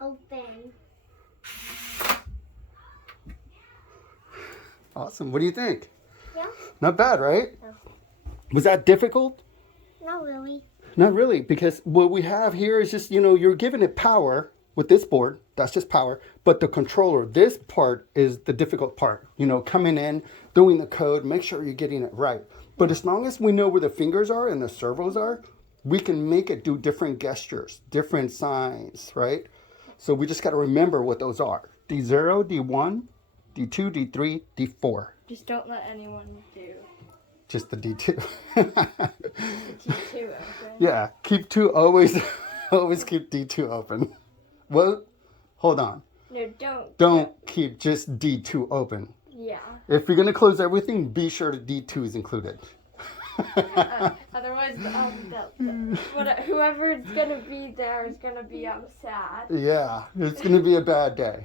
Open. Awesome. What do you think? Yeah. Not bad, right? No. Was that difficult? Not really. Not really, because what we have here is just, you're giving it power with this board. That's just power. But the controller, this part is the difficult part. Coming in, doing the code, make sure you're getting it right. But as long as we know where the fingers are and the servos are, we can make it do different gestures, different signs, right? So we just got to remember what those are. D0, D1, D2, D3, D4. Just don't let anyone do. Just the D2. D2 open. Yeah, keep 2 always, always keep D2 open. Well, hold on. No, don't. Don't keep just D2 open. Yeah. If you're going to close everything, be sure the D2 is included. Otherwise, whoever's gonna be there is gonna be sad. Yeah, it's going to be a bad day.